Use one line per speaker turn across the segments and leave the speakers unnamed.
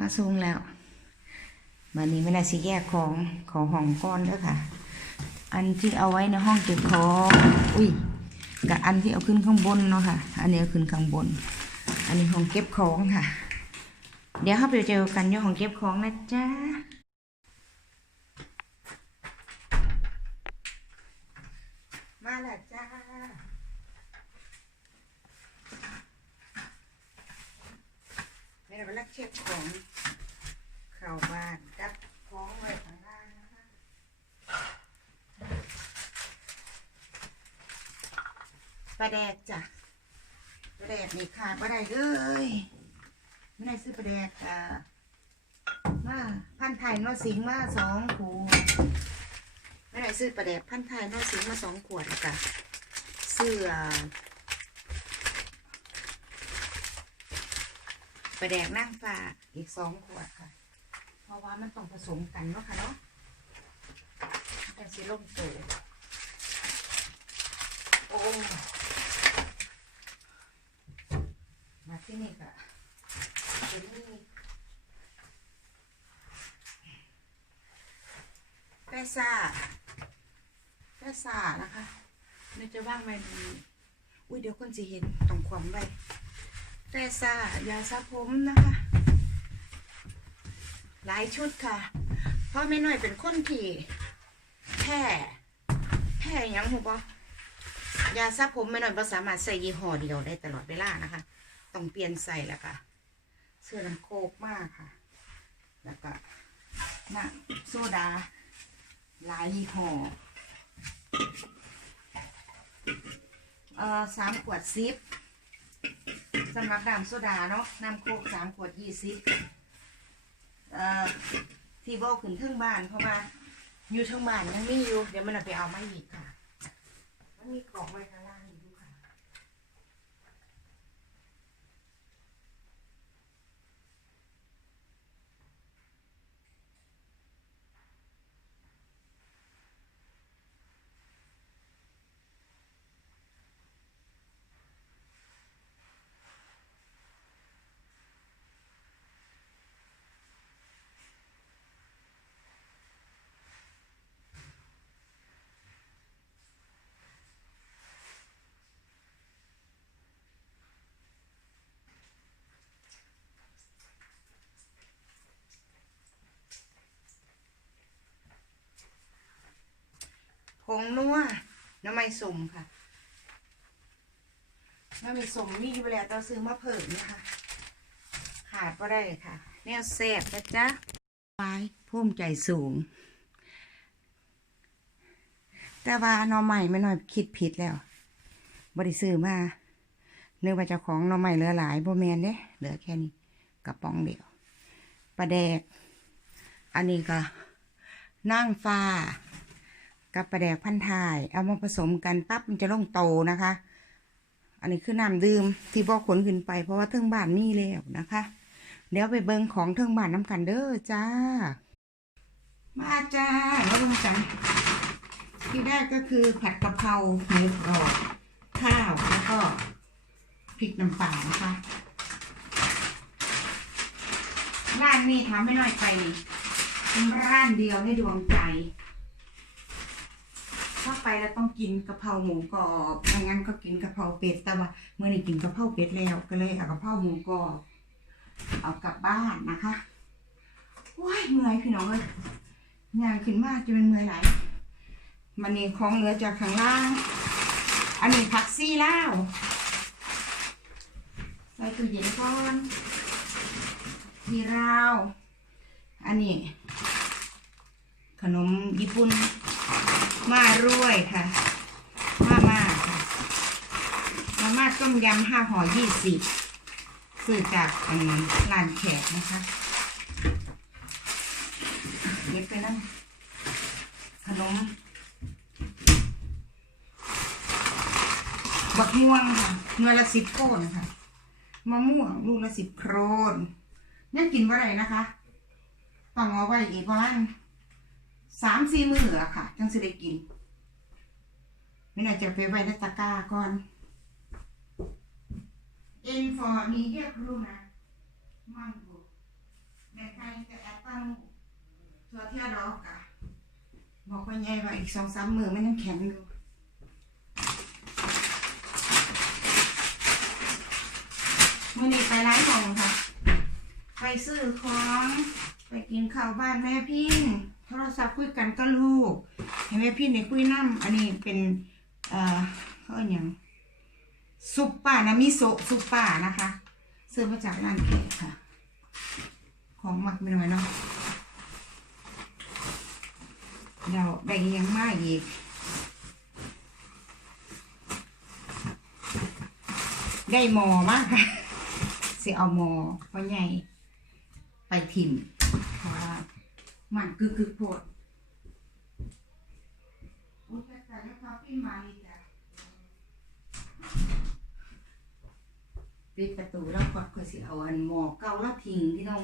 มาสูงแล้ววันนี้ไม่ได้สิแยกของของห้องก้อนด้อค่ะ อันที่เอาไว้ในห้องเก็บของอุ้ยกับอันที่เอาขึ้นข้างบนเนาะค่ะ อันนี้เอาขึ้นข้างบน อันนี้ห้องเก็บของค่ะ เดี๋ยวเข้าไปเจอกันยี่ห้องเก็บของนะจ๊ะ มาแล้วจ้า ไม่ได้ไปลักเช็คของเข้าบ้านจัดของไว้ข้างล่างนะคะ ปลาแดกจ้ะปลาแดกนี่ขาดปลาได้เลยไม่ได้ซื้อปลาแดกอ่ามาพันไทยนอสิงมาสองขวดไม่ได้ซื้อปลาแดกพันไทยนอสิงมาสองขวดจ้ะเสื้อปลาแดกนั่งฟ้าอีกสองขวดค่ะ เพราะว่ามันต้องผสมกันเนาะค่ะเนาะแต่สิลงตัวโอ้มา ที่นี่ค่ะเป็นี่แป้ซ่าแป้ซ่านะคะนี่จะว่างไว้อุ้ยเดี๋ยวคนจะเห็นต้องความไว้แต่สายาสระผมนะคะ หลายชุดค่ะ เพราะแม่น้อยเป็นคนที่แพ้แพ้ยังหูปะยาสระผมแม่น้อยบ่สามารถใส่ยี่ห้อเดียวได้ตลอดเวลานะคะ ต้องเปลี่ยนใส่แล้วค่ะ เสื้อน้ำโคกมากค่ะ แล้วก็น้ำโซดาหลายยี่ห้อเอ่อสามขวดซิปสำหรับน้ำโซดาเนาะน้ำโคกสามขวดยี่สิบเอ่อที่บขึ้นเทิงบ้านเพราะว่าอยู่เทิงบ้านยังมีอยู่เดี๋ยวมันเอาไปเอามาอีกค่ะ มันมีกล่องไว้ข้างล่าง งนัวน้ำมันสมค่ะ น้ำมันสมมีอยู่แล้วเราซื้อมาเพิ่มนะคะ ขาดก็ได้ค่ะ แนวแซ่บนะจ๊ะไว้ภูมิใจสูง แต่ว่าน้อใหม่ไม่น้อยคิดผิดแล้วบริซื้อมาเนื้อว่าเจ้าของน้อใหม่เหลือหลายโบแมนเด้เหลือแค่นี้กระป๋องเดียวปลาแดก อันนี้ก็นั่งฟ้า กับปลาแดกพันทาย เอามาผสมกันปั๊บมันจะลงโตนะคะ อันนี้คือน้ำดื่มที่บอกขนขึ้นไปเพราะว่าเทิงบ้านมีแล้วนะคะ เดี๋ยวไปเบิงของเทิงบ้านน้ำกันเด้อจ้า มาจ้าแล้วลงกันที่แรกก็คือผัดกะเพราหมูกรอบข้าวแล้วก็พริกน้ำปลานะคะร้านนี้ทำไม่น้อยไปเป็นร้านเดียวในดวงใจ ไปแล้วต้องกินกะเพราหมูกรอบไม่งั้นก็กินกะเพราเป็ด แต่ว่าเมื่อนี้กินกะเพราเป็ดแล้วก็เลยเอากะเพราหมูกรอบเอากลับบ้านนะคะว้ายเมื่อยพี่น้องเลยงานขึ้นมากจะเป็นเมื่อยไหลมันนี่ของเหลือจากข้างล่าง อันนี้ผักซี่ล่าวใส่ตู้เย็นก่อนทีราว อันนี้ ขนมญี่ปุ่น มารวยค่ะ มาม่าค่ะ มาม่าต้มยำห้าห่อยี่สิบซื้อจากอันร้านแขกนะคะเย็บไปนั่นขนมบักม่วงค่ะเงินละสิบโคนค่ะมะม่วงลูกละสิบโครนยังกินว่าไรนะคะต้องเอาไว้อีกประมาณ สามสี่มืออะค่ะ จังสิได้กินไม่น่าจะไปไว้ในตะกร้าก่อนเอ็นฟอร์มีเรียกรู้นะมังโกแม่ไก่จะแอปตั้งทัวเที่ยวดอกอะบอกว่าไงว่าอีกสองสามมือไมันยังแข็งอยู่มื่อนี้ไปร้านของค่ะ ไปซื้อของ ไปกินข้าวบ้านแม่พิน โทรศัพท์คุยกันก็ลูกให้แม่พินได้คุยน้ำอันนี้เป็นเอ่อเขาเรียกหยังซุปป่านะมิโซะซุปป่านะคะ ซื้อมาจากร้านเกค่ะ ของหมักไม่น้อยเนาะเราได้อิหยังมากอีกได้หมอมากค่ะสิเอาหมอพ่อใหญ่ไปถิ่ม มันคือคือโพดโอ้ยแต่แต่แล้วเขาพี่มาอีกจ้ะปิดประตูแล้วกดก็สิเอาอันหมอเกาแล้วทิ้งพี่น้อง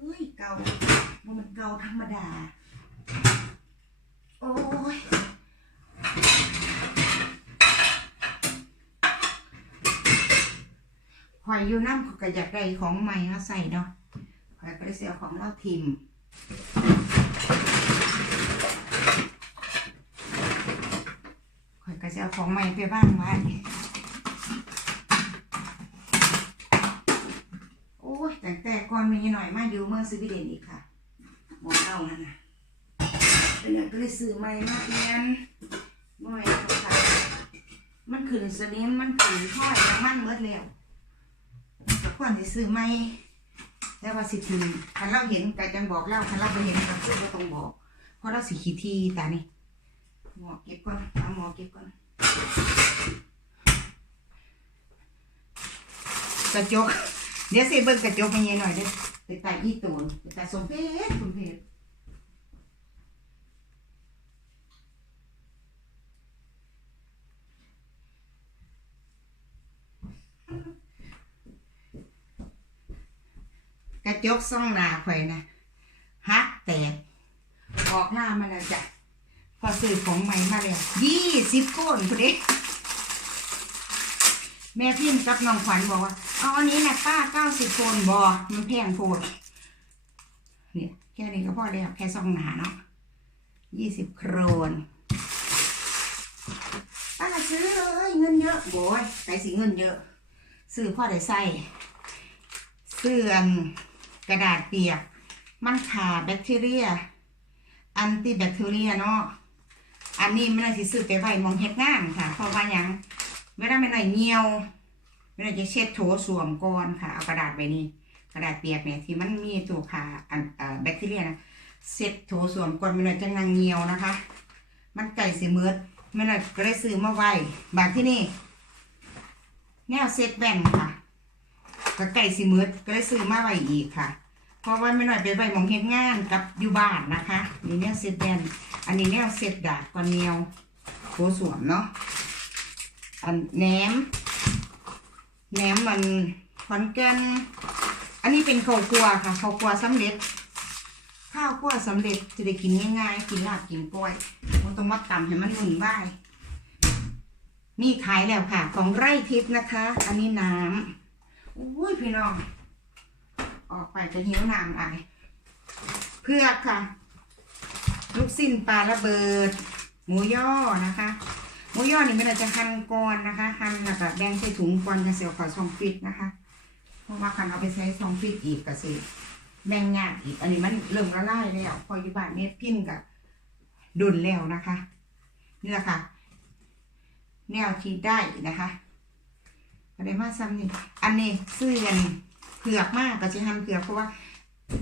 เอ้ยเกาบ่มันเกาธรรมดา โอ้ยข่อยอยู่น้ำขอก็อยากได้ของใหม่มาใส่เนาะข่อยก็เลยเสียของเราทิม ของใหม่ไปบ้านไว้โอ้ยแต่แต่ก่อนมีหน่อยมาอยู่เมืองสวีเดนอีกค่ะหมอเล่านั่นนะเป็นอย่างก็เลยซื้อใหม่มาเรียนหน่อยค่ะมันขืนสนิมมันขืนห้อยน้ำมันเมื่อแล้วกับก่อนที่ซื้อไม่แล้วว่าสิทีคันเราเห็นก็จังบอกเล่าคันเราไปเห็นก็คือก็ต้องบอก เพราะเราสิขี้ทีตานี่หมอเก็บก่อนเอาหมอเก็บก่อน กระจก เดี๋ยวสิเบิ่งกระจกมาเย็นหน่อยเด้อไปตายอีตูนไปตาสมเพชสมเพชกระจกซ่องหน้าข่อยนะฮักแตกออกหน้ามาแล้วจ้ะ ซื้อของใหม่มาแล้วยี่สิบก้นพอดีแม่พิมพ์กับน้องขวัญบอกว่าเอาอันนี้นะป้าเก้าสิบคนบอมันแพงโพดเนี่ยแค่นี้ก็พอแล้วแค่ซองหนาเนาะยี่สิบโครนป้าซื้อเลยเงินเยอะโว้ยใส่สีเงินเยอะ ซื้อพ่อได้ใส่ซื้อนกระดาษเปียก มันขาแบคทีเรีย อันติแบคทีเรียเนาะ อันนี้ไม่ได้สิซื้อไปไว้มองเฮ็ดงานค่ะ เพราะว่ายังเวลาไม่ได้เหี่ยวไม่ได้จะเช็ดโถสวมก่อนค่ะเอากระดาษไปนี่กระดาษเปียกเนี่ยที่มันมีตัวขาอันแบคทีเรียนะเช็ดโถสวมก่อนไม่ได้จะนางเหี่ยวนะคะ มันไก่สิมืดไม่ได้ก็ได้ซื้อมาไว้บางที่นี่แนวเซ็ตแบ่งค่ะก็ไก่สิมืดก็ได้ซื้อมาไว้อีกค่ะ เพราะว่าไม่หน่อยไปไว้หมองเฮ็ดงานกับอยู่บ้านนะคะนี่แนวเซ็ตแบนอันนี้แนวเซ็ตดาดก่อนแนวโถสวมเนาะอันแหนมแหนมมันขอนแก่นอันนี้เป็นข้าวคั่วค่ะข้าวคั่วสำเร็จ ข้าวคั่วสำเร็จจะได้กินง่ายๆกินลาบกินกล้วยมันต้องมาตำให้มันหนุนได้มีขายแล้วค่ะ ของไร่ทิพย์นะคะ อันนี้น้ำอุ้ยพี่น้อง ออกไปจะหิวน้ำอะไรเพื่อค่ะ ลูกสิ้นปลาระเบิด หมูย่อนะคะ หมูย่อนี่มันอาจะหั่นก่อนนะคะ หั่นแล้วก็แบ่งใส่ถุงก่อนจะเสียวขอซองฟิตนะคะ เพราะว่าคันเอาไปใช้ซองฟิตอีกก็สิแบ่งยากอีก อันนี้มันเริ่มละลายแล้ว พออยู่บ้านเม็ดพิมพ์กับดุนแล้วนะคะ นี่แหละค่ะ แนวที่ได้นะคะก็ได้มาซ้ำนี่อันนี้ซื้อกัน ผือกมากก็จะหั่นเผือกเพราะว่า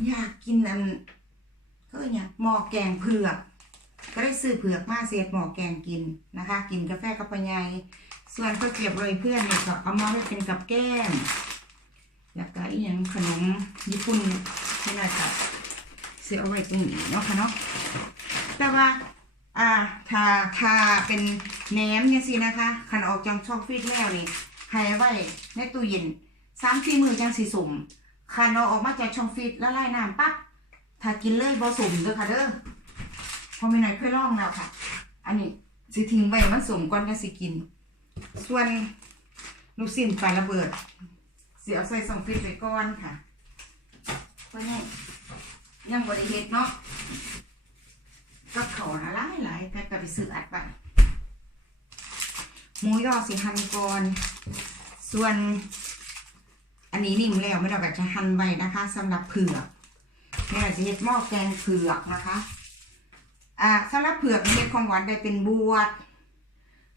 อยากกินอันก็อย่างหม้อแกงเผือก ก็ได้ซื้อเผือกมาเศษหม้อแกงกินนะคะ กินกาแฟกับปัญญายส่วนก็เก็บเลยเพื่อนเนี่ยก็เอามาไว้เป็นกับแก้มแล้วก็อีกอย่างขนมญี่ปุ่นนี่นะค่ะซื้อเอาไว้ตรงนี้เนาะค่ะเนาะแต่ว่าอ่าถ้าถ้าเป็นแหนมเนี่ยสินะคะขันออกจากช่องฟีดแล้วนี่ให้ไว้ในตู้เย็น สามสี่มือจังสีสมขันเอาออกมาจากช่องฟรีดแล้วไล่น้ำปั๊บถ้ากินเลยบ่สมเด้อค่ะเด้อพอไม่หนอยเคยลองแล้วค่ะ อันนี้สิทิ้งไว้มันสมก่อนก็สิกิน ส่วนลูกสิ้นปลาระเบิดเสิเอาใส่สองฟิตไว้ก่อนค่ะเพราะนี่ยังบริเฮ็ดเนาะก็เขานะหลายหลายแต่ก็ไปซื้ออัดไปหมูยอสิหั่นก่อน ส่วน อันนี้นิ่มแล้วไม่เราก็จะหั่นไว้นะคะสำหรับเผือกแม่เราจะเฮ็ดหม้อแกงเผือกนะคะ อ่าสำหรับเผือกนี่เฮ็ดของหวานได้เป็นบวช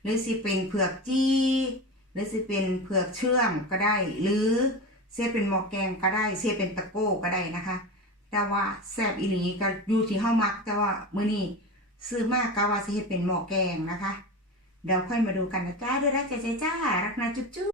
หรือสิเป็นเผือกจี้ หรือสิเป็นเผือกเชื่อมก็ได้ หรือเสียเป็นหม้อแกงก็ได้เสียเป็นตะโก้ก็ได้นะคะ แต่ว่าแซ่บอีหลีก็อยู่ที่เฮามัก แต่ว่ามื้อนี้ซื้อมากก็ว่าสิเฮ็ดเป็นหม้อแกงนะคะ เดี๋ยวค่อยมาดูกันนะจ้าด้อนะจ้าจ้าจ้ารักนะจุ๊บจุ๊บ